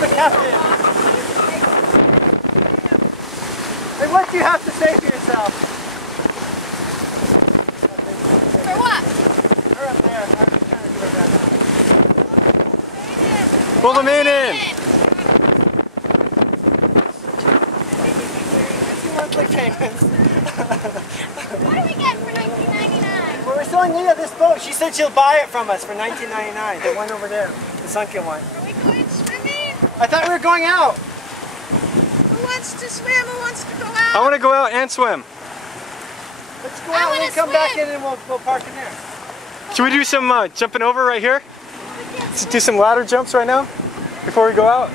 the captain. Hey, what do you have to say for yourself? For what? We're up there. I'm trying to do it back. Pull the main in. Monthly payments. What do we get for $19.99? Well, we're selling Leah this boat. She said she'll buy it from us for $19.99. The one over there, the sunken one. Are we going swimming? I thought we were going out. Who wants to swim? Who wants to go out? I want to go out and swim. Let's go out and then come back in and we'll park in there. Should we do some jumping over right here? Let's do some ladder jumps right now before we go out.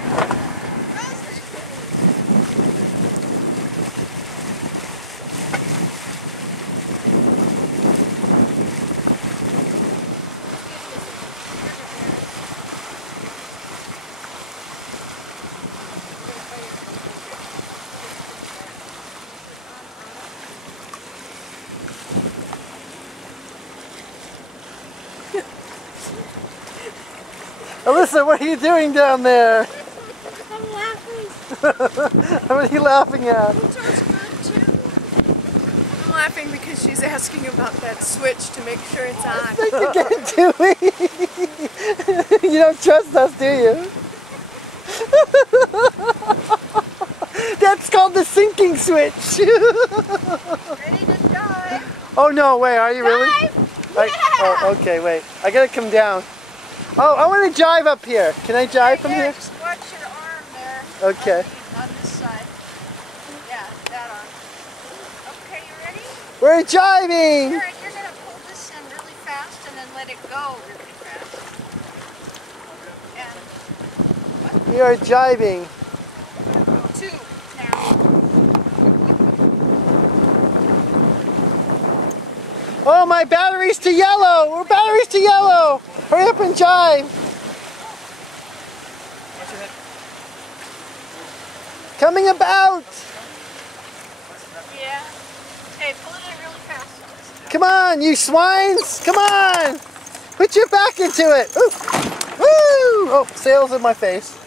Alyssa, what are you doing down there? I'm laughing. What are you laughing at? I'm laughing because she's asking about that switch to make sure it's on. What you get doing? You don't trust us, do you? That's called the sinking switch. Ready to dive? Oh no, wait, are you really? Dive? Yeah. Oh, okay, wait. I gotta come down. Oh, I want to jive up here. Can I jive from here? Just watch your arm there. Okay. On this side. Yeah, that arm. Okay, you ready? We're jiving! You're going to pull this in really fast and then let it go really fast. And We are jiving. 2 now. Oh, my battery's to yellow! We're batteries to yellow! Hurry up and jive! Coming about! Yeah. Okay, pull it in really fast. Come on, you swines! Come on! Put your back into it! Ooh. Woo! Oh, sails in my face.